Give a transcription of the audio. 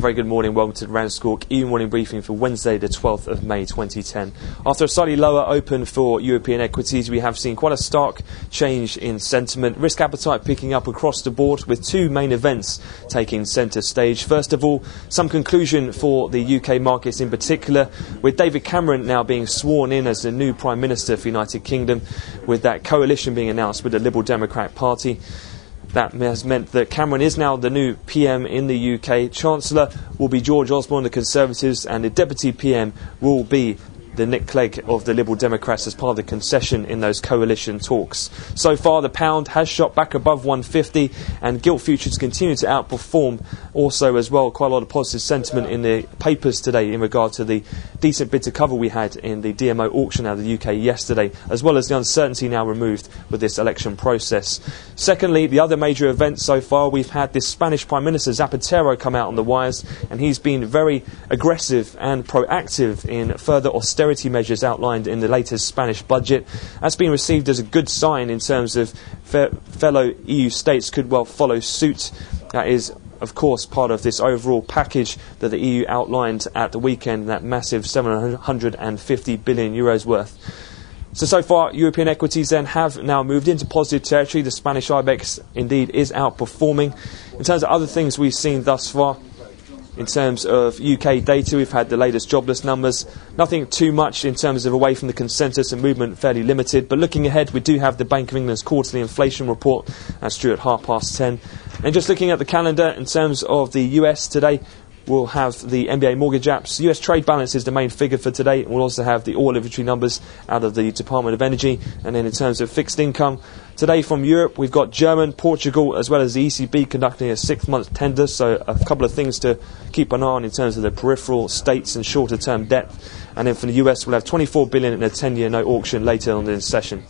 Very good morning, welcome to the RANsquawk EU morning briefing for Wednesday the 12th of May 2010. After a slightly lower open for European equities, we have seen quite a stark change in sentiment. Risk appetite picking up across the board with two main events taking centre stage. First of all, some conclusion for the UK markets in particular, with David Cameron now being sworn in as the new Prime Minister for the United Kingdom, with that coalition being announced with the Liberal Democrat Party. That has meant that Cameron is now the new PM in the UK. Chancellor will be George Osborne, the Conservatives, and the Deputy PM will be the Nick Clegg of the Liberal Democrats as part of the concession in those coalition talks. So far, the pound has shot back above 150 and gilt futures continue to outperform. Also, as well, quite a lot of positive sentiment in the papers today in regard to the decent bid to cover we had in the DMO auction out of the UK yesterday, as well as the uncertainty now removed with this election process. Secondly, the other major event so far, we've had this Spanish Prime Minister Zapatero come out on the wires, and he's been very aggressive and proactive in further austerity measures outlined in the latest Spanish budget. That's been received as a good sign in terms of fellow EU states could well follow suit. That is, of course, part of this overall package that the EU outlined at the weekend, that massive 750 billion euros worth. So far, European equities then have now moved into positive territory. The Spanish IBEX indeed is outperforming. In terms of other things we've seen thus far, in terms of UK data, we've had the latest jobless numbers. Nothing too much in terms of away from the consensus, and movement fairly limited. But looking ahead, we do have the Bank of England's quarterly inflation report. That's due at 10:30. And just looking at the calendar, in terms of the US today, we'll have the NBA mortgage apps. US trade balance is the main figure for today. We'll also have the oil inventory numbers out of the Department of Energy. And then in terms of fixed income, today from Europe, we've got Germany, Portugal, as well as the ECB conducting a 6-month tender. So a couple of things to keep an eye on in terms of the peripheral states and shorter-term debt. And then from the US, we'll have 24 billion in a 10-year note auction later on in the session.